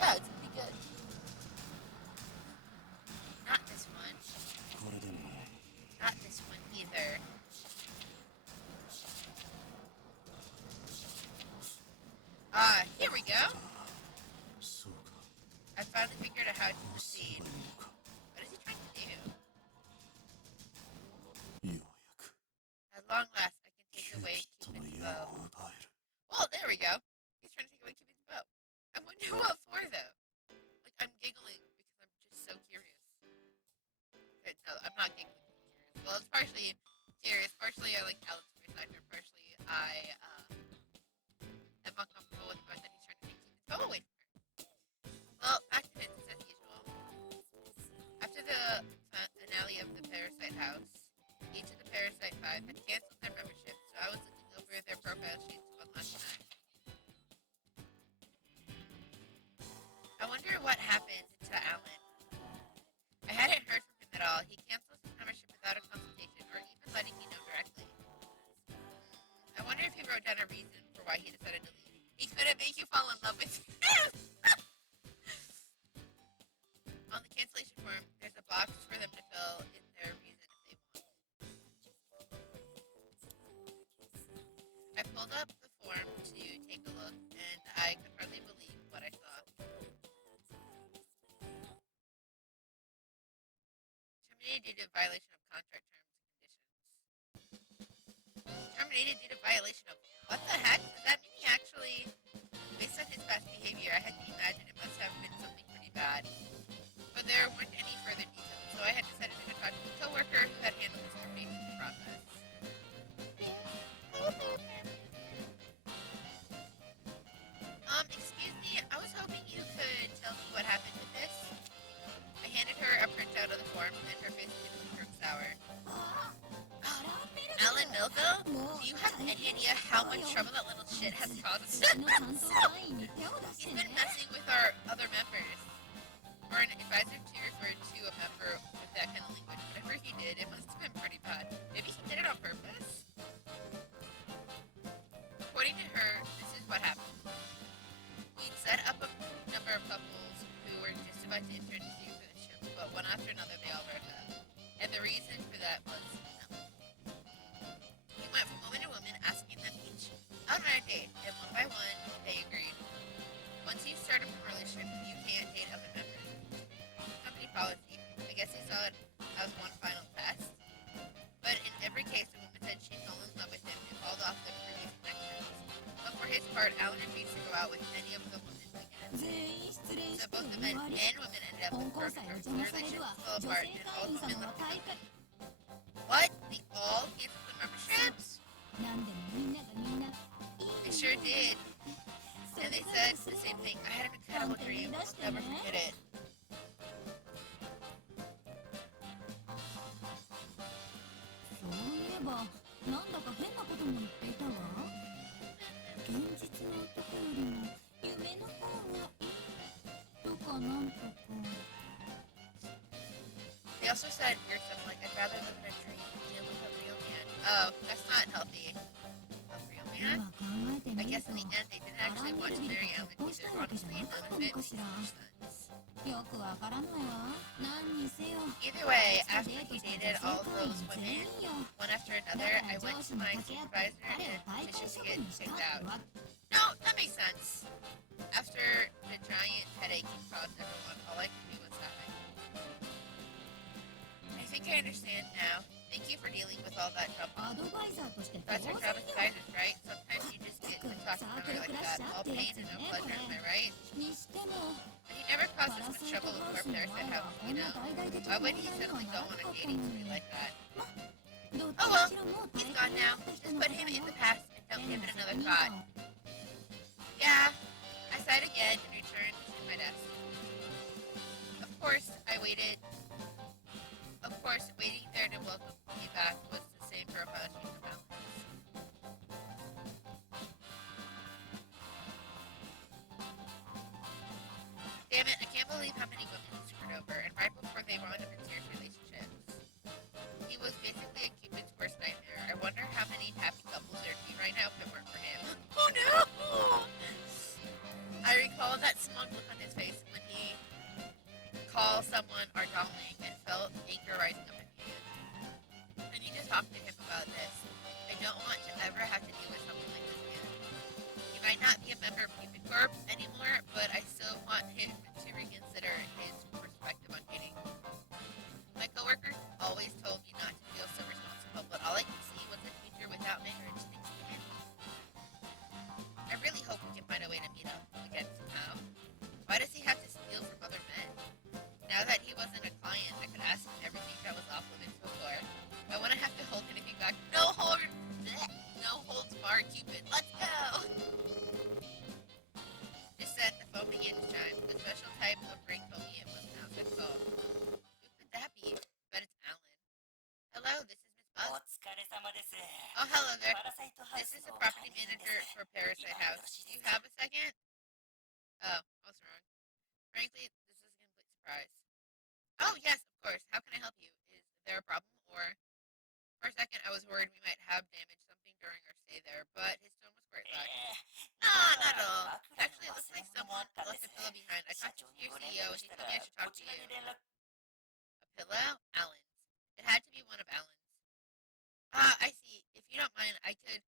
Yeah, it's pretty good. Not this one. Not this one either. Here we go. I finally figured out how to proceed. What is he trying to do? At long last, I can take away Cupid's bow. Well, there we go. He's trying to take away Cupid's bow. I wonder what for, though. Like, I'm giggling because I'm just so curious. Okay, no, I'm not giggling because I'm curious. Well, it's partially curious, partially I like Alan's voice actor, partially I am uncomfortable with the fact that he's trying to take Cupid's bow away from her. Well, back to business as usual. After the finale of the Parasite House, each of the Parasite Five had canceled their membership, so I was looking over their profile sheets one last time. I wonder what happened to Alan. I hadn't heard from him at all. He canceled his membership without a consultation or even letting me know directly. I wonder if he wrote down a reason for why he decided to leave. He's gonna make you fall in love with him! On the cancellation form, there's a box for them to fill in their reason if they want. I pulled up the form to take a look, and I could hardly believe what I saw. Terminated due to violation of contract terms and conditions. Terminated due to violation of what the heck? Does that mean he actually, based on his past behavior, I had to imagine it must have been something pretty bad. But there weren't any further details, so I had decided to go talk to the coworker who had handled this termination process. Excuse me, I was hoping you could tell me what happened with this. I handed her a printout of the form, and her face quickly turned sour. Alan Melville, do you have any idea how much trouble that little shit has caused us? He's been messing with our other members. For an advisor to refer to a member with that kind of language, whatever he did, it must have been pretty bad. Maybe he did it on purpose? According to her, this is what happened. We'd set up a number of couples who were just about to enter into the position, but one after another they all broke up. And the reason for that was Alan. He went from woman to woman, asking them each out on a date, and one by one, they agreed. Once you start a relationship, you can't date other members. Company policy. I guess he saw it as one final test. But in every case, the woman said she fell in love with him and called off the previous connections. But for his part, Alan refused to go out with any of the women again. So both the men and women ended up with broken hearts. Their relationships fell apart, and all the women left the company. What? They all canceled the memberships? They sure did. And they said the same thing. I had an incredible dream. I'll never forget it. They also said weird stuff like, I'd rather live in a dream than deal with a real man. Oh, that's not healthy. A real man? I guess in the end they didn't actually want to marry Alan either. Honestly, none of it makes much sense. Either way, after he dated all those women, one after another, I went to my supervisor and petitioned to get kicked out. No, that makes sense. After the giant headache he caused everyone, all I could do was sigh. I think I understand now. Thank you for dealing with all that trouble. That's your job as advisors, right? Sometimes you just get to talk to somebody like that. All pain and no pleasure, am I right? But he never caused us much trouble before Parasite House, you know? Why would he suddenly go on a dating spree like that? Oh well, he's gone now. Just put him in the past and don't give it another thought. Yeah, I sighed again and returned to my desk. Of course, waiting there to welcome me back was the same profile sheet from Alan. Damn it, I can't believe how many women he screwed over, and right before they wound up in serious relationships. He was basically a Cupid's worst nightmare. I wonder how many happy couples there'd be right now if it weren't for him. Oh no! I recall that smug look on his face when he called someone our darling and felt anger rising up in me. I need to talk to him about this. I don't want to ever have to deal with something like this again. He might not be a member of Cupid Corp anymore, but I still want him to reconsider his perspective on dating. My coworkers always told me not to feel so responsible, but all I could see was a future without marriage. Thanks to him. I really hope we can find a way to meet up again somehow. Why does he have to steal from other men? Now that he wasn't a client, I could ask him everything that was off limits before. I wouldn't have to hold anything back. No holds barred, Cupid. Let's go! Just then, the phone began to chime. The special type of ringtone was announced at call. Who could that be? But it's Alan. Hello, this is Miss Buzz. お疲れ様です。 Oh, hello there. パラサイトハウ This ス is the の property 管理人で manager す。 for Parasite House. Do you have a second? Oh, I was wrong. Frankly, this is a complete surprise. Oh, yes, of course. How can I help you? Is there a problem? Or, for a second, I was worried we might have damaged something during our stay there, but his tone was quite relaxed. No, not at all. Actually, it looks like someone left a pillow behind. I talked to your CEO, and he told me I should talk to you. A pillow? Alan's. It had to be one of Alan's. Ah, I see. If you don't mind, I can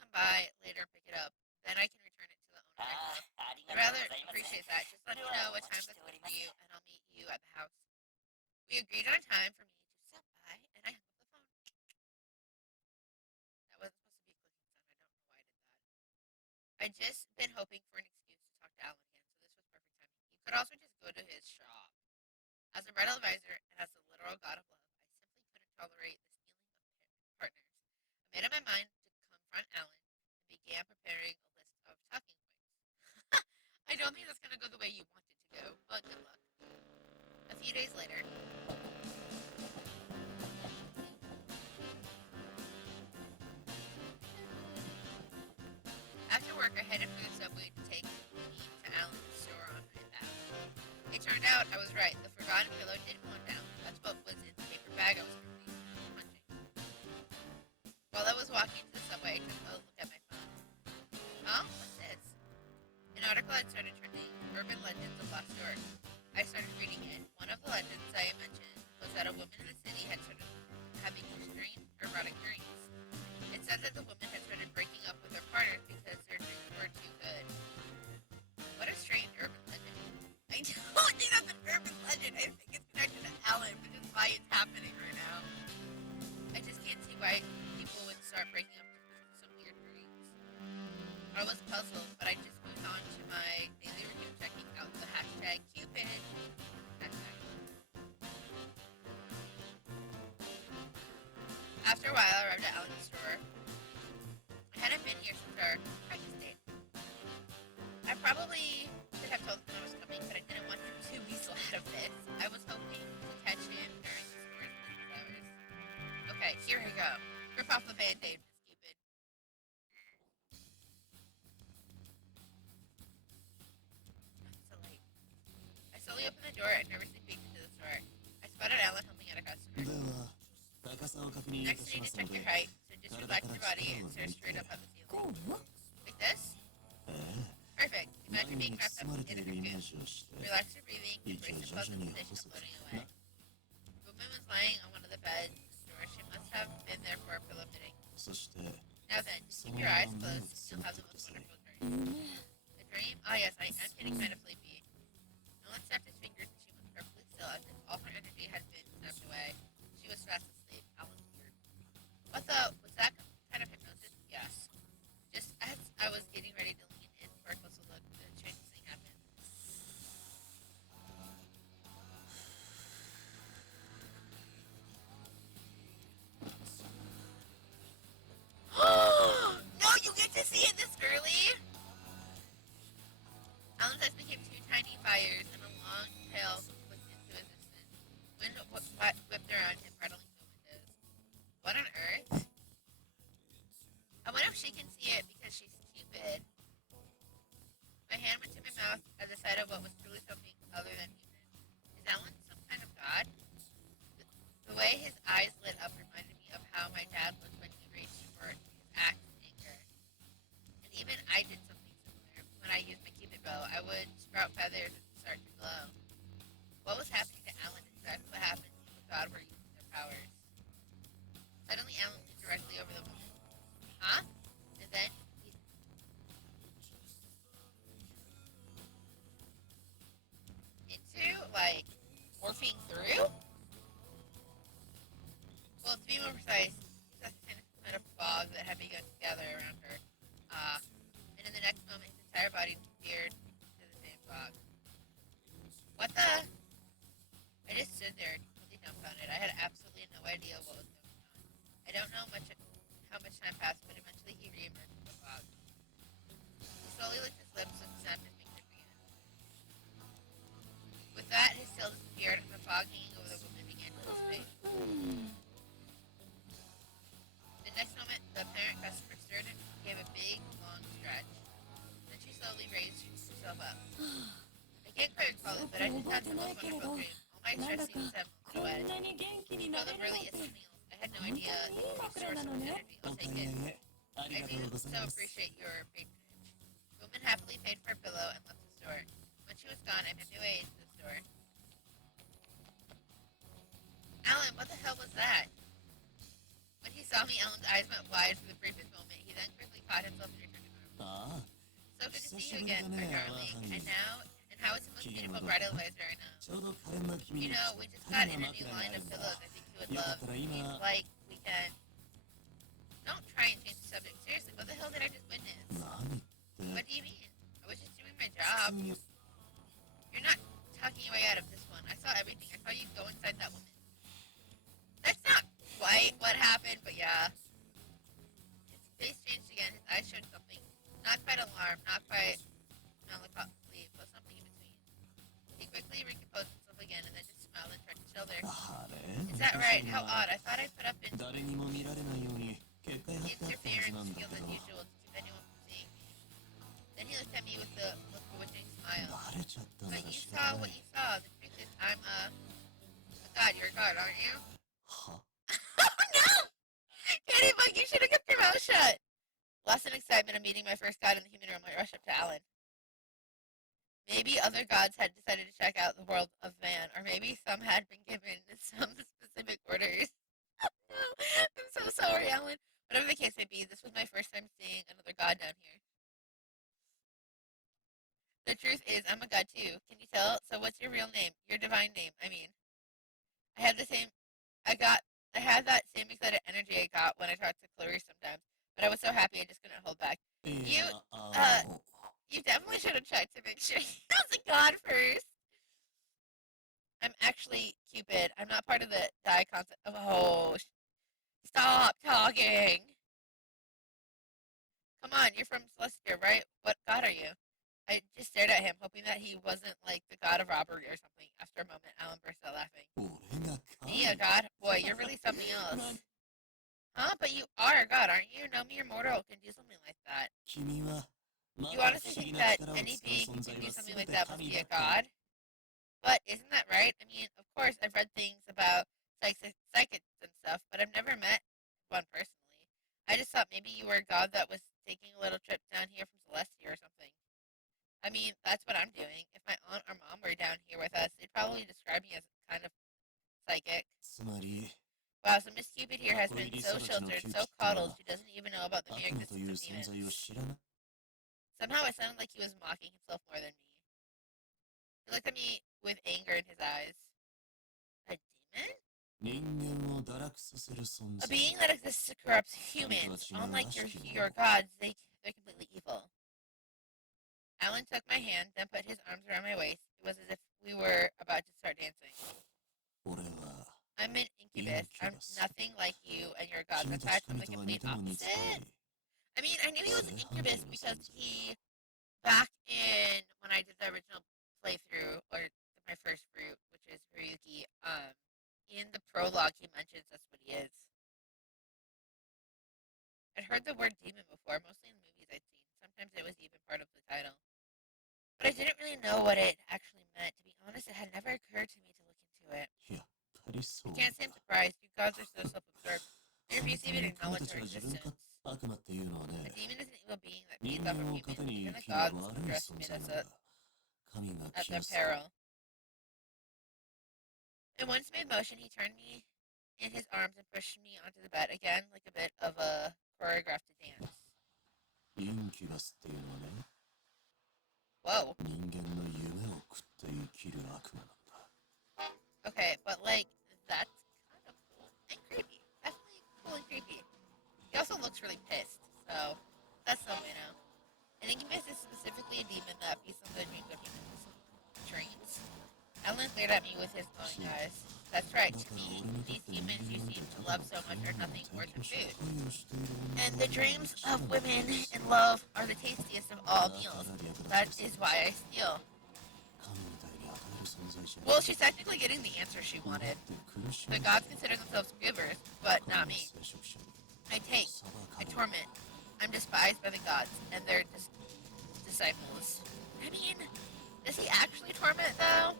come by later and pick it up. Then I can return it to the owner myself. I'd rather appreciate that. Just let me know what time that's good for you, and I'll meet you at the house. We agreed on a time for me to stop by, and I hung up the phone. That wasn't supposed to be a clicking sound. I don't know why I did that. I'd just been hoping for an excuse to talk to Alan again, so this was perfect timing. You could also just go to his shop. As a bridal advisor and as the literal god of love, I simply couldn't tolerate the stealing of partners. I made up my mind to confront Alan and began preparing a list of talking points. I don't think that's going to go the way you want it to go, but good luck. A few days later, after work, I headed for the subway to take me to Alan's store on my back. It turned out I was right. The forgotten pillow did come down. That's what was in the paper bag I was currently punching. While I was walking to the subway, I took a look at my phone. Oh, what's this? An article had started trending, Urban Legends of Lost York. I started reading it. One of the legends I mentioned was that a woman in the city had started having extreme erotic dreams. It said that the woman had started breaking up with her partners because their dreams were too good. What a strange urban legend. I don't think that's an urban legend. I think it's connected to Alan, which is why it's happening right now. I just can't see why people would start breaking up because of some weird dreams. I was puzzled, but I just moved on to my daily routine checking out the hashtag Cupid. Hashtag. After a while, I arrived at Alan's store. I hadn't been here since our practice day. I probably should have told him I was coming, but I didn't want him to be so out of this. I was hoping to catch him during the store's business hours. Okay, here we go. Rip off the band-aid, Miss Cupid. It's so late. I slowly opened the door and nervously peeked into the store. I spotted Alan helping out a customer. では、高さを確認い Next, た you し need ま to す check ので、 your height, so just 体 relax から your 力 body を and 抜 stare いて、 straight up at the ceiling. こう Like this? え Perfect. え、 Imagine 何 being に wrapped 包 up まれ in て a いるイメー cocoon. ジをして、 Relax your breathing, 息 embrace を the 徐 pleasant 々に sensation 細 of く、 floating away. The woman was lying on one of the beds in the store. She must have been there for a pillow fitting. そして、 Now then, just そ keep の your ま eyes ま目を closed つ and む you'll っ have て the くだ most さい。 wonderful dream. The dream? Ah, yes, I am getting kind of sleepy. Nolan snapped his fingers and she was perfectly still as if all her energy had been snapped away. She was fast asleep. Alan's weird. What the? Was that kind of hypnosis? Yes. Just as I was getting ready to lean in for a closer look, the strangest thing happened. No, you get to see it this early? Alan's eyes became two tiny fires, and a long tail flicked into existence. Wind whipped around him, rattling the windows. What on earth? I wonder if she can see it because she's Cupid. My hand went to my mouth at the sight of what was truly something other than human. Is Alan some kind of god? The way his eyes lit up reminded me of how my dad looked when he reached for his axe in anger. And even I did something similar when I used my Cupid bow. sprout feathers and start to glow. What was happening to Alan is exactly what happens when God were using their powers. Suddenly, Alan stood directly over the woman. Huh? And then he into, like, morphing through? Well, to be more precise, he saw a kind of fog that had begun to gather around her. And in the next moment, his entire body disappeared into the same fog. What the? I just stood there, completely dumbfounded. I had absolutely no idea what was going on. I don't know how much time passed, but eventually he reemerged from the fog. He slowly licked his lips and snapped his fingers again. With that, his tail disappeared, and the fog hanging over the woman began to dissipate. The next moment, the apparent customer stirred and gave a big, long stretch. Then she slowly raised herself up. I can't quite recall it, but I just had the most wonderful dream. All my stress seemed to have melted away. Filled with really instant meals. I had no idea the source of energy. I'll take it. I do so appreciate your patronage. The woman happily paid for a pillow and left the store. When she was gone, I made my way into the store. Alan, what the hell was that? When he saw me, Alan's eyes went wide for the briefest moment. He then quickly caught himself and returned to normal. So good to see you again, my darling. And how is the most beautiful bridal advisor I know? You know, we just got in a new line of pillows I think you would love. Seems like we can... Don't try and change the subject. Seriously, what the hell did I just witness? What do you mean? I was just doing my job. You're not talking your way out of this one. I saw everything. I saw you go inside that woman. That's not quite what happened, but yeah. His face changed again. His eyes showed something. Not quite alarm, not quite melancholy, but something in between. He quickly recomposed himself again and then just smiled and shrugged his shoulder. Is that right? How odd. I thought I put up interference skills as usual to keep anyone from seeing me. Then he looked at me with a bewitching smile. But you saw what you saw. The truth is, I'm a god. You're a god, aren't you? Oh no! Kitty Bug, you should have kept your mouth shut. Lost in excitement of meeting my first god in the human realm, I rushed up to Alan. Maybe other gods had decided to check out the world of man, or maybe some had been given some specific orders. No, I'm so sorry, Alan. Whatever the case may be, this was my first time seeing another god down here. The truth is, I'm a god too. Can you tell? So what's your real name? Your divine name, I mean. I had the same, I got, I had that same excited energy I got when I talked to Clarice sometimes. But I was so happy I just couldn't hold back. You definitely should have checked to make sure he was a god first. I'm actually Cupid. I'm not part of the die concept. Oh, stop talking. Come on, you're from Celestia, right? What god are you? I just stared at him, hoping that he wasn't like the god of robbery or something. After a moment, Alan burst out laughing. Me, a god? Boy, you're really something else. Huh? But you are a god, aren't you? No mere mortal can do something like that. You honestly think that any being who can do something like that must be a god? But isn't that right? I mean, of course, I've read things about psychics and stuff, but I've never met one personally. I just thought maybe you were a god that was taking a little trip down here from Celestia or something. I mean, that's what I'm doing. If my aunt or mom were down here with us, they'd probably describe me as kind of psychic. Wow, so Miss Cupid here has been so sheltered, so coddled, she doesn't even know about the mere existence of demons. Somehow it sounded like he was mocking himself more than me. He looked at me with anger in his eyes. A demon? A being that exists to corrupt humans. Unlike your gods, they're completely evil. Alan took my hand, then put his arms around my waist. It was as if we were about to start dancing. I'm an incubus. I'm nothing like you and your gods. In fact, I'm the complete opposite. I mean, I knew he was an incubus because he, back in when I did the original playthrough, or my first fruit, which is Ryuki, in the prologue he mentions that's what he is. I'd heard the word demon before, mostly in the movies I'd seen. Sometimes it was even part of the title. But I didn't really know what it actually meant. To be honest, it had never occurred to me to look into it. I can't say I'm surprised. You gods are so self-absorbed. They refuse to even acknowledge our existence. A demon is an evil being that feeds off of humans. Even the gods underestimate us. 神が at 来 their やす。 peril. In one smooth motion, he turned me in his arms and pushed me onto the bed again, like a bit of a choreographed dance. インキュバスっていうのはね、 Whoa. 人間の夢を食って生きる悪魔なんだ。 Okay, but like that's kind of cool and creepy. Definitely cool and creepy. He also looks really pissed, so that's some way now. And Incubus is specifically a demon that feasts on the dreams of humans. Dreams? Alan glared at me with his glowing eyes. That's right, to me, these humans you seem to love so much are nothing more than food. And the dreams of women in love are the tastiest of all meals. That is why I steal. Well, she's technically getting the answer she wanted. The gods consider themselves givers, but not me. I take, I torment. I'm despised by the gods and their disciples. I mean, does he actually torment though?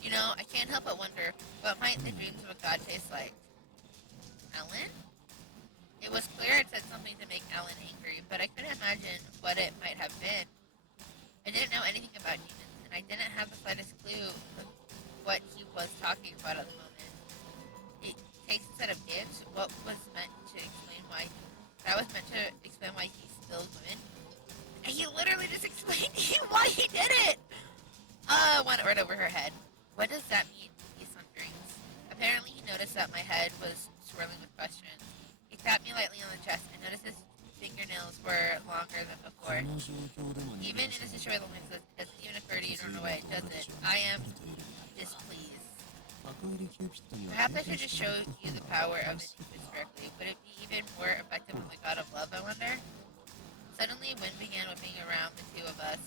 You know, I can't help but wonder, what might the dreams of a god taste like? Alan? It was clear it said something to make Alan angry, but I couldn't imagine what it might have been. I didn't know anything about demons, and I didn't have the slightest clue what he was talking about at the moment. It takes a set of gifts. What was meant to explain why? That was meant to explain why he steals women. And he literally just explained to you why he did it. Went right over her head. What does that mean? He some dreams. Apparently, he noticed that my head was swirling with questions. He tapped me lightly on the chest and noticed his fingernails were longer than before. Even in a situation like this, it doesn't even occur to you to run away, does it? I am displeased. Perhaps I should just show you the power of Incubus directly. Would it be even more effective than the god of love, I wonder? Suddenly, wind began whipping around the two of us.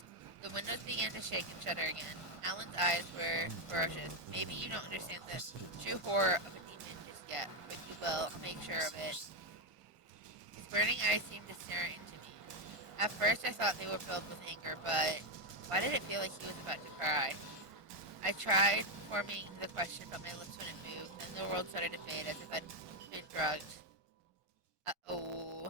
The windows began to shake and shudder again. Alan's eyes were ferocious. Maybe you don't understand the true horror of a demon just yet, but you will. I'll make sure of it. His burning eyes seemed to stare into me. At first, I thought they were filled with anger, but why did it feel like he was about to cry? I tried forming the question, but my lips wouldn't move. Then the world started to fade as if I'd been drugged. Uh-oh.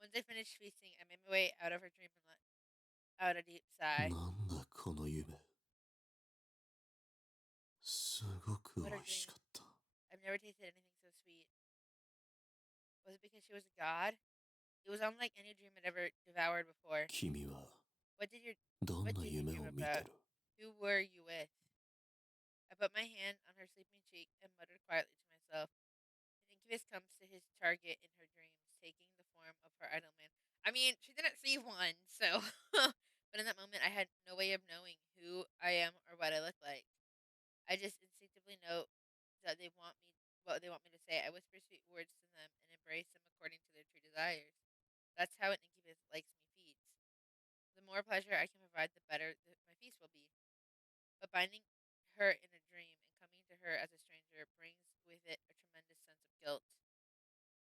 Once I finished feasting, I made my way out of her dream and let out a deep sigh. なんだこの夢。すごく美 What a 味し dream. かった。 I've never tasted anything so sweet. Was it because she was a god? It was unlike any dream I'd ever devoured before. 君は What did your どん What な did you 夢 dream を見て about? る？ Who were you with? I put my hand on her sleeping cheek and muttered quietly to myself. An incubus comes to his target in her dreams, taking the form of her idol man. I mean, she didn't see one, so. But in that moment, I had no way of knowing who I am or what I look like. I just instinctively know that what they want me to say. I whisper sweet words to them and embrace them according to their true desires. That's how an incubus likes me feeds. The more pleasure I can provide, the better my feast will be. But binding her in a dream and coming to her as a stranger brings with it a tremendous sense of guilt.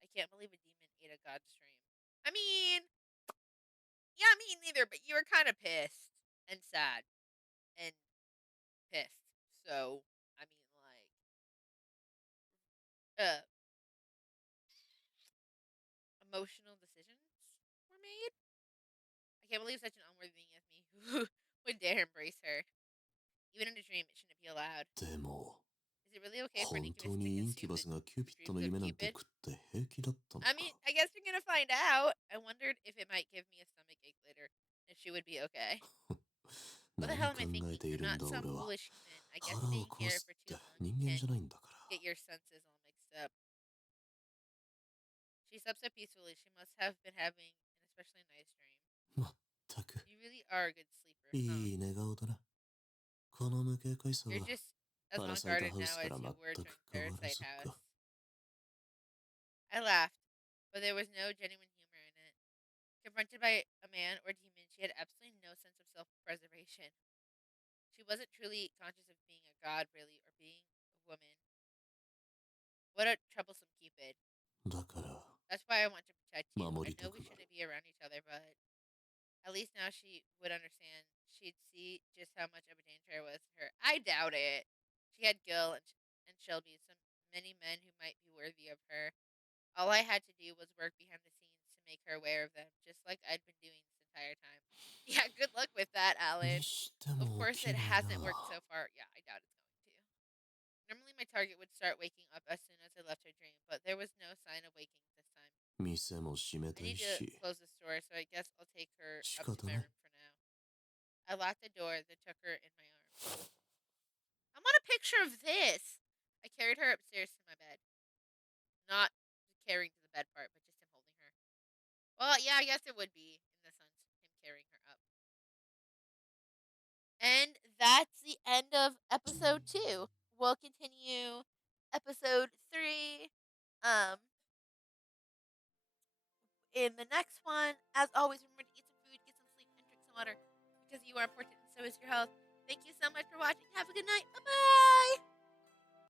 I can't believe a demon ate a god's dream. I mean, yeah, me neither, but you were kind of pissed and sad and pissed. So, I mean, emotional decisions were made. I can't believe such an unworthy being as me who would dare embrace her. Even in a dream, it shouldn't be allowed. でも Is it really okay for an 本 incubus 当 to にイン consume キュバ the スがキューピッド dreams の of 夢なんて Cupid? 食って平気だったの I か？ mean, I guess you're gonna find out. I wondered if it might give me a stomach ache later, and she would be okay. What the 何 hell am 考 I え thinking? てい I'm るん not だ some 俺は。 foolish human. I guess 腹を being 壊 here す for っ too て long, 人 you 間 can't じゃないんだから。 get your senses all mixed up. She slept so peacefully. She must have been having an especially nice dream. まったく You really are a good sleeper, huh? いい寝顔だな。この無警戒さ You're は just as パラ on サイト guarded ハウ now スか as ら you 全 were く during 変わら Parasite ず House. か。 I laughed, but there was no genuine humor in it. Confronted by a man or demon, she had absolutely no sense of self-preservation. She wasn't truly conscious of being a god, really, or being a woman. What a troublesome Cupid. だから That's why I want to protect you. I 守り know た we くなる。 shouldn't be around each other, but at least now she would understand. She'd see just how much of a danger I was to her. I doubt it. She had Gil and Shelby, some many men who might be worthy of her. All I had to do was work behind the scenes to make her aware of them, just like I'd been doing this entire time. Yeah, good luck with that, に Alan. して Of も course, 起き it ねえ hasn't worked so な。 far. Yeah, I doubt it's going to. Normally, my target would start waking up as soon as I left her dream, but there was no sign of waking this time. 店も閉め I たい need to し、 close the store, so I guess I'll take her 仕 up to 方 my ね。 room for now. I locked the door, then took her in my arms. I want a picture of this! I carried her upstairs to my bed. Not carrying to the bed part, but just him holding her. Well, yeah, I guess it would be, in the sense, him carrying her up. And that's the end of episode 2. We'll continue episode 3 um in the next one. As always, remember to eat some food, get some sleep, and drink some water because you are important and so is your health. Thank you so much for watching. Have a good night. Bye bye.